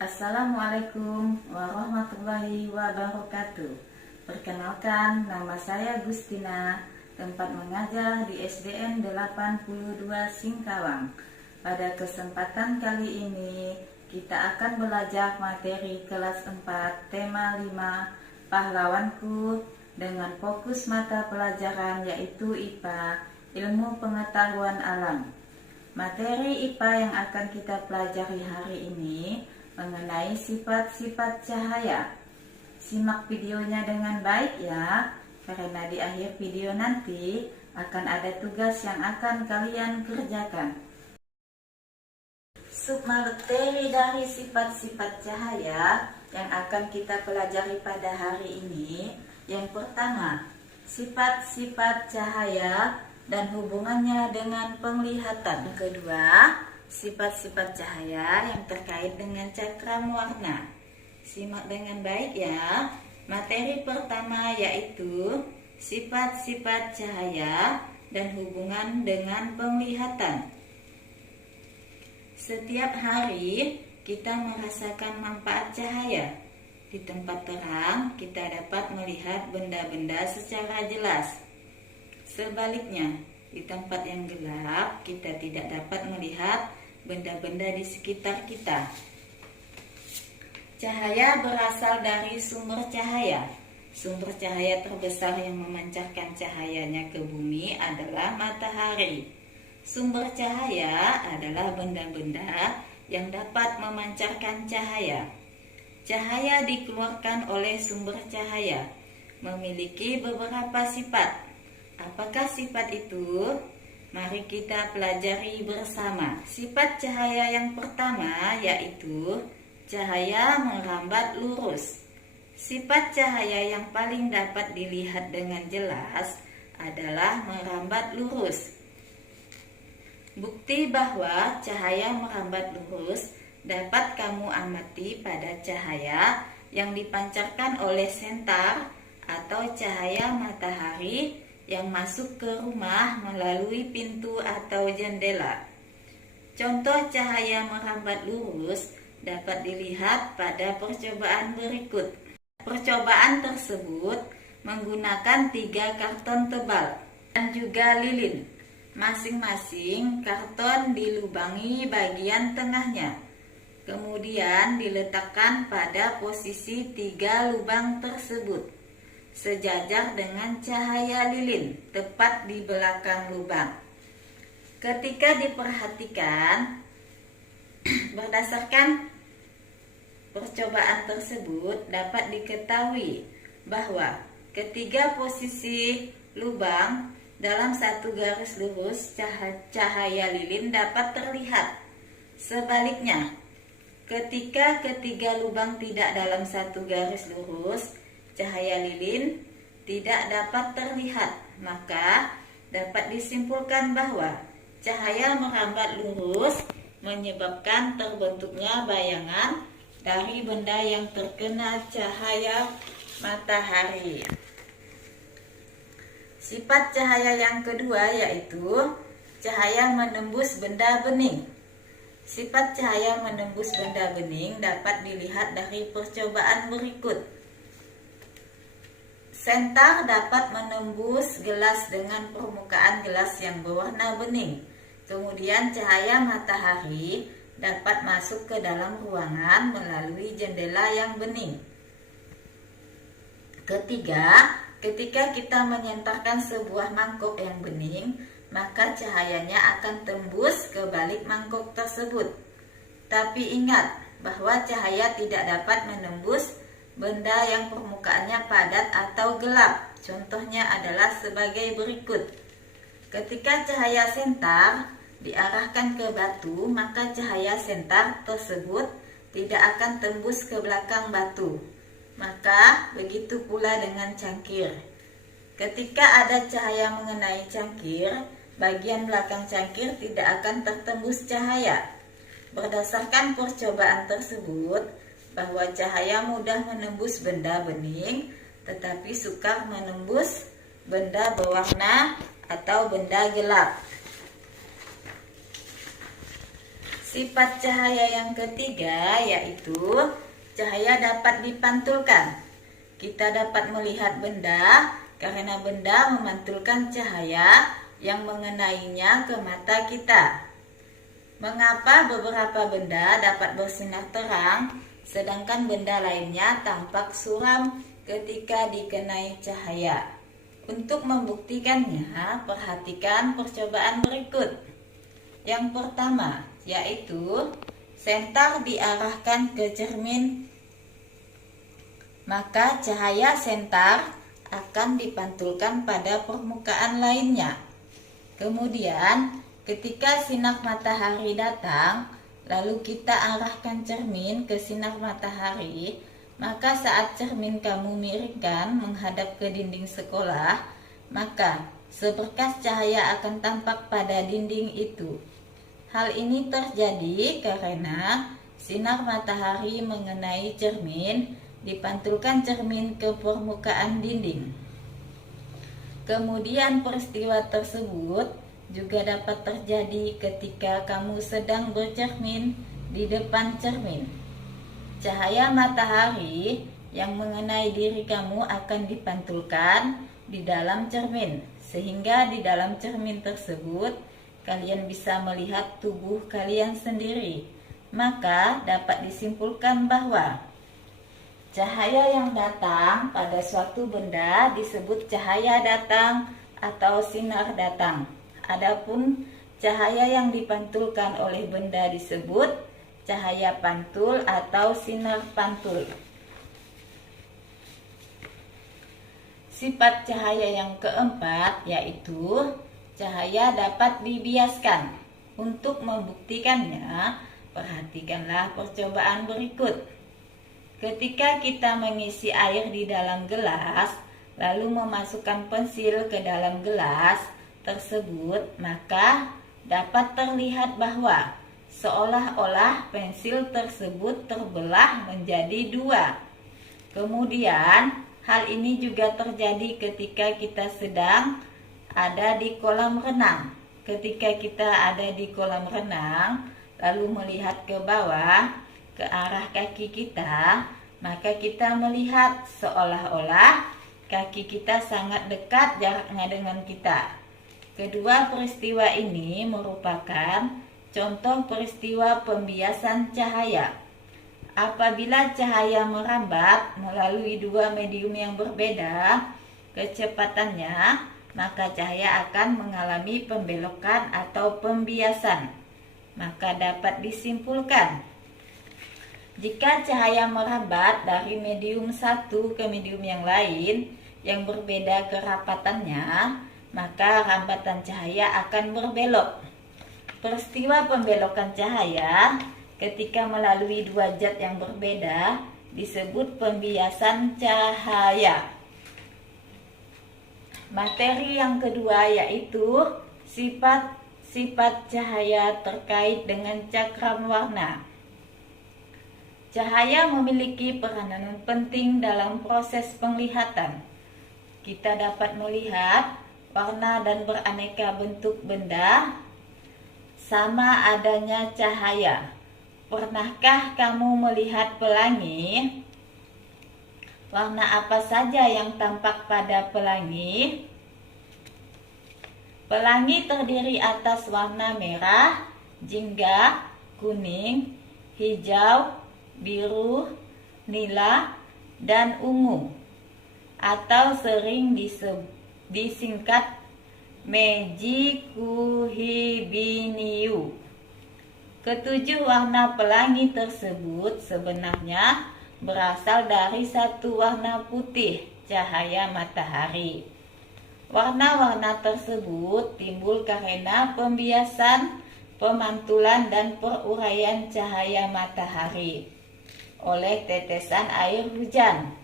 Assalamualaikum warahmatullahi wabarakatuh. Perkenalkan, nama saya Gustina, tempat mengajar di SDN 82 Singkawang. Pada kesempatan kali ini, kita akan belajar materi kelas 4, tema 5, pahlawanku, dengan fokus mata pelajaran yaitu IPA, Ilmu Pengetahuan Alam. Materi IPA yang akan kita pelajari hari ini mengenai sifat-sifat cahaya. Simak videonya dengan baik ya, karena di akhir video nanti akan ada tugas yang akan kalian kerjakan. Submateri dari sifat-sifat cahaya yang akan kita pelajari pada hari ini. Yang pertama, sifat-sifat cahaya dan hubungannya dengan penglihatan. Kedua, sifat-sifat cahaya yang terkait dengan cakram warna. Simak dengan baik ya. Materi pertama yaitu sifat-sifat cahaya dan hubungan dengan penglihatan. Setiap hari kita merasakan manfaat cahaya. Di tempat terang kita dapat melihat benda-benda secara jelas. Sebaliknya, di tempat yang gelap kita tidak dapat melihat benda-benda di sekitar kita. Cahaya berasal dari sumber cahaya. Sumber cahaya terbesar yang memancarkan cahayanya ke bumi adalah matahari. Sumber cahaya adalah benda-benda yang dapat memancarkan cahaya. Cahaya dikeluarkan oleh sumber cahaya memiliki beberapa sifat. Apakah sifat itu? Mari kita pelajari bersama. Sifat cahaya yang pertama yaitu cahaya merambat lurus. Sifat cahaya yang paling dapat dilihat dengan jelas adalah merambat lurus. Bukti bahwa cahaya merambat lurus dapat kamu amati pada cahaya yang dipancarkan oleh sentar atau cahaya matahari yang masuk ke rumah melalui pintu atau jendela. Contoh cahaya merambat lurus dapat dilihat pada percobaan berikut. Percobaan tersebut menggunakan 3 karton tebal dan juga lilin. Masing-masing karton dilubangi bagian tengahnya. Kemudian diletakkan pada posisi 3 lubang tersebut, sejajar dengan cahaya lilin, tepat di belakang lubang. Ketika diperhatikan, berdasarkan percobaan tersebut dapat diketahui bahwa ketiga posisi lubang dalam satu garis lurus cahaya lilin dapat terlihat. Sebaliknya, ketika ketiga lubang tidak dalam satu garis lurus, cahaya lilin tidak dapat terlihat. Maka dapat disimpulkan bahwa cahaya merambat lurus menyebabkan terbentuknya bayangan dari benda yang terkena cahaya matahari. Sifat cahaya yang kedua yaitu cahaya menembus benda bening. Sifat cahaya menembus benda bening dapat dilihat dari percobaan berikut. Sentar dapat menembus gelas dengan permukaan gelas yang berwarna bening. Kemudian cahaya matahari dapat masuk ke dalam ruangan melalui jendela yang bening. Ketiga, ketika kita menyentarkan sebuah mangkok yang bening, maka cahayanya akan tembus ke balik mangkok tersebut. Tapi ingat bahwa cahaya tidak dapat menembus benda yang permukaannya padat atau gelap. Contohnya adalah sebagai berikut. Ketika cahaya sentar diarahkan ke batu, maka cahaya sentar tersebut tidak akan tembus ke belakang batu. Maka begitu pula dengan cangkir. Ketika ada cahaya mengenai cangkir, bagian belakang cangkir tidak akan tertembus cahaya. Berdasarkan percobaan tersebut, bahwa cahaya mudah menembus benda bening, tetapi sukar menembus benda berwarna atau benda gelap. Sifat cahaya yang ketiga yaitu cahaya dapat dipantulkan. Kita dapat melihat benda karena benda memantulkan cahaya yang mengenainya ke mata kita. Mengapa beberapa benda dapat bersinar terang, sedangkan benda lainnya tampak suram ketika dikenai cahaya? Untuk membuktikannya, perhatikan percobaan berikut. Yang pertama, yaitu senter diarahkan ke cermin, maka cahaya senter akan dipantulkan pada permukaan lainnya. Kemudian, ketika sinar matahari datang, lalu kita arahkan cermin ke sinar matahari, maka saat cermin kamu miringkan menghadap ke dinding sekolah, maka seberkas cahaya akan tampak pada dinding itu. Hal ini terjadi karena sinar matahari mengenai cermin, dipantulkan cermin ke permukaan dinding. Kemudian peristiwa tersebut juga dapat terjadi ketika kamu sedang bercermin di depan cermin. Cahaya matahari yang mengenai diri kamu akan dipantulkan di dalam cermin, sehingga di dalam cermin tersebut kalian bisa melihat tubuh kalian sendiri. Maka dapat disimpulkan bahwa cahaya yang datang pada suatu benda disebut cahaya datang atau sinar datang. Adapun cahaya yang dipantulkan oleh benda disebut cahaya pantul atau sinar pantul. Sifat cahaya yang keempat yaitu cahaya dapat dibiaskan. Untuk membuktikannya, perhatikanlah percobaan berikut. Ketika kita mengisi air di dalam gelas, lalu memasukkan pensil ke dalam gelas tersebut, maka dapat terlihat bahwa seolah-olah pensil tersebut terbelah menjadi dua. Kemudian, hal ini juga terjadi ketika kita sedang ada di kolam renang. Ketika kita ada di kolam renang, lalu melihat ke bawah, ke arah kaki kita, maka kita melihat seolah-olah kaki kita sangat dekat jaraknya dengan kita. Kedua peristiwa ini merupakan contoh peristiwa pembiasan cahaya. Apabila cahaya merambat melalui dua medium yang berbeda kecepatannya, maka cahaya akan mengalami pembelokan atau pembiasan. Maka dapat disimpulkan, jika cahaya merambat dari medium satu ke medium yang lain yang berbeda kerapatannya, maka rambatan cahaya akan berbelok. Peristiwa pembelokan cahaya ketika melalui dua zat yang berbeda disebut pembiasan cahaya. Materi yang kedua yaitu sifat-sifat cahaya terkait dengan cakram warna. Cahaya memiliki peranan penting dalam proses penglihatan. Kita dapat melihat warna dan beraneka bentuk benda sama adanya cahaya. Pernahkah kamu melihat pelangi? Warna apa saja yang tampak pada pelangi? Pelangi terdiri atas warna merah, jingga, kuning, hijau, biru, nila, dan ungu, atau sering disingkat Mejikuhibiniu. Ketujuh warna pelangi tersebut sebenarnya berasal dari satu warna putih, cahaya matahari. Warna-warna tersebut timbul karena pembiasan, pemantulan, dan peruraian cahaya matahari oleh tetesan air hujan.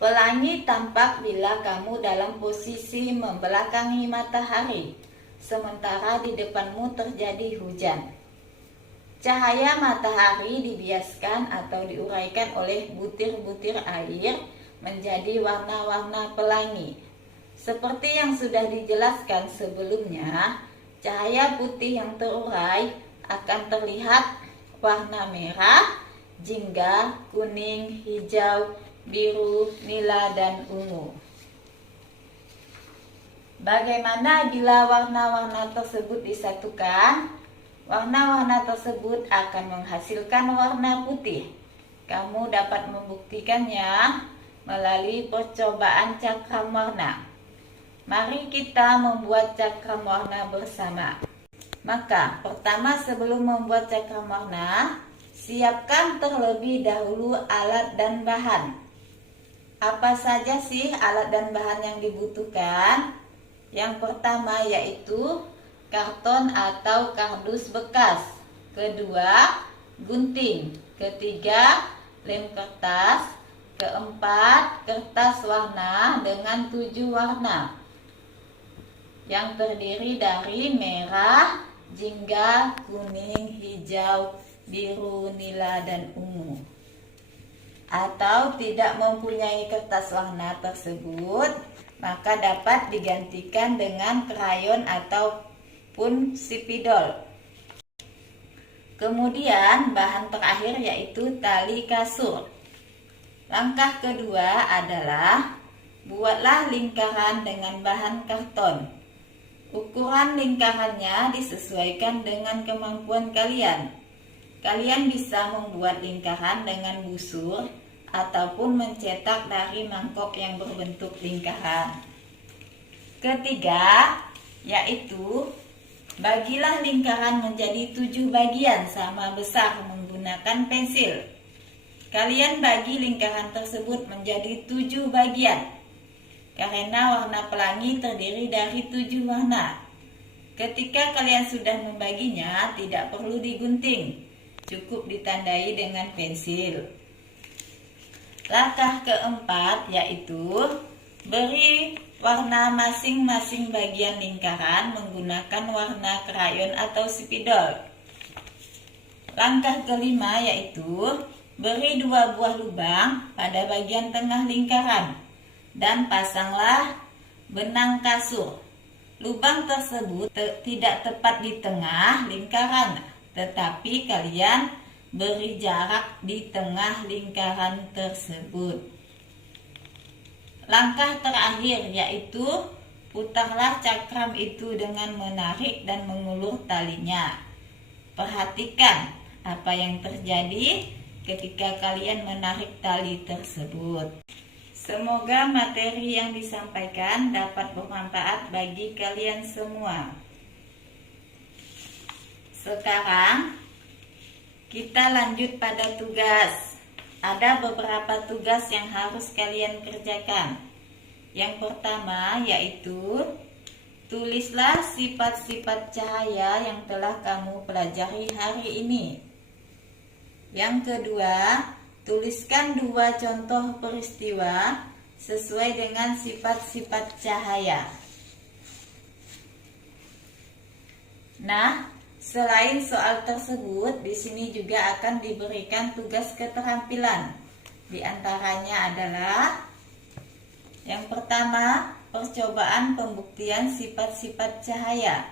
Pelangi tampak bila kamu dalam posisi membelakangi matahari, sementara di depanmu terjadi hujan. Cahaya matahari dibiaskan atau diuraikan oleh butir-butir air menjadi warna-warna pelangi. Seperti yang sudah dijelaskan sebelumnya, cahaya putih yang terurai akan terlihat warna merah, jingga, kuning, hijau, biru, nila, dan ungu. Bagaimana bila warna-warna tersebut disatukan? Warna-warna tersebut akan menghasilkan warna putih. Kamu dapat membuktikannya melalui percobaan cakram warna. Mari kita membuat cakram warna bersama. Maka, pertama sebelum membuat cakram warna, siapkan terlebih dahulu alat dan bahan. Apa saja sih alat dan bahan yang dibutuhkan? Yang pertama yaitu karton atau kardus bekas. Kedua, gunting. Ketiga, lem kertas. Keempat, kertas warna dengan 7 warna yang terdiri dari merah, jingga, kuning, hijau, biru, nila, dan ungu. Atau tidak mempunyai kertas warna tersebut, maka dapat digantikan dengan krayon ataupun spidol. Kemudian bahan terakhir yaitu tali kasur. Langkah kedua adalah buatlah lingkaran dengan bahan karton. Ukuran lingkarannya disesuaikan dengan kemampuan kalian. Kalian bisa membuat lingkaran dengan busur ataupun mencetak dari mangkok yang berbentuk lingkaran. Ketiga, yaitu bagilah lingkaran menjadi 7 bagian sama besar menggunakan pensil. Kalian bagi lingkaran tersebut menjadi 7 bagian. Karena warna pelangi terdiri dari 7 warna. Ketika kalian sudah membaginya, tidak perlu digunting. Cukup ditandai dengan pensil. Langkah keempat yaitu beri warna masing-masing bagian lingkaran menggunakan warna krayon atau spidol. Langkah kelima yaitu beri 2 buah lubang pada bagian tengah lingkaran dan pasanglah benang kasur. Lubang tersebut tidak tepat di tengah lingkaran, tetapi kalian beri jarak di tengah lingkaran tersebut. Langkah terakhir yaitu putarlah cakram itu dengan menarik dan mengulur talinya. Perhatikan apa yang terjadi ketika kalian menarik tali tersebut. Semoga materi yang disampaikan dapat bermanfaat bagi kalian semua. Sekarang kita lanjut pada tugas. Ada beberapa tugas yang harus kalian kerjakan. Yang pertama yaitu tulislah sifat-sifat cahaya yang telah kamu pelajari hari ini. Yang kedua, tuliskan 2 contoh peristiwa sesuai dengan sifat-sifat cahaya. Nah, selain soal tersebut, di sini juga akan diberikan tugas keterampilan. Di antaranya adalah yang pertama, percobaan pembuktian sifat-sifat cahaya.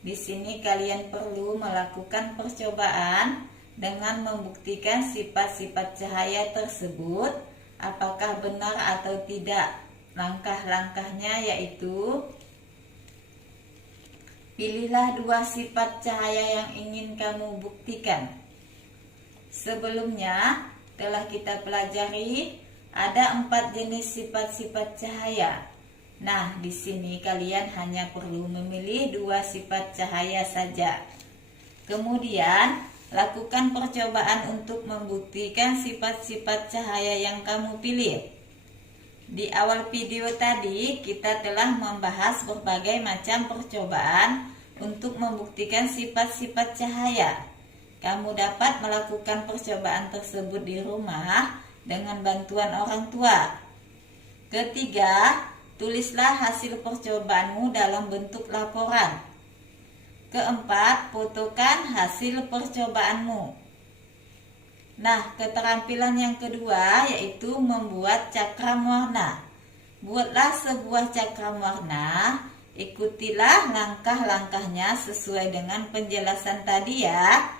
Di sini kalian perlu melakukan percobaan dengan membuktikan sifat-sifat cahaya tersebut apakah benar atau tidak. Langkah-langkahnya yaitu pilihlah 2 sifat cahaya yang ingin kamu buktikan. Sebelumnya telah kita pelajari ada 4 jenis sifat-sifat cahaya. Nah, di sini kalian hanya perlu memilih 2 sifat cahaya saja. Kemudian, lakukan percobaan untuk membuktikan sifat-sifat cahaya yang kamu pilih. Di awal video tadi, kita telah membahas berbagai macam percobaan untuk membuktikan sifat-sifat cahaya. Kamu dapat melakukan percobaan tersebut di rumah dengan bantuan orang tua. Ketiga, tulislah hasil percobaanmu dalam bentuk laporan. Keempat, fotokan hasil percobaanmu. Nah, keterampilan yang kedua yaitu membuat cakram warna. Buatlah sebuah cakram warna, ikutilah langkah-langkahnya sesuai dengan penjelasan tadi ya.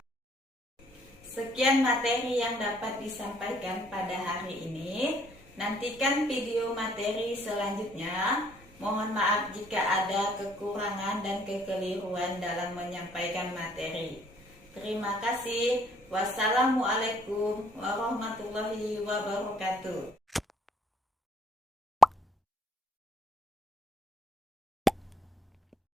Sekian materi yang dapat disampaikan pada hari ini. Nantikan video materi selanjutnya. Mohon maaf jika ada kekurangan dan kekeliruan dalam menyampaikan materi. Terima kasih. Wassalamualaikum warahmatullahi wabarakatuh.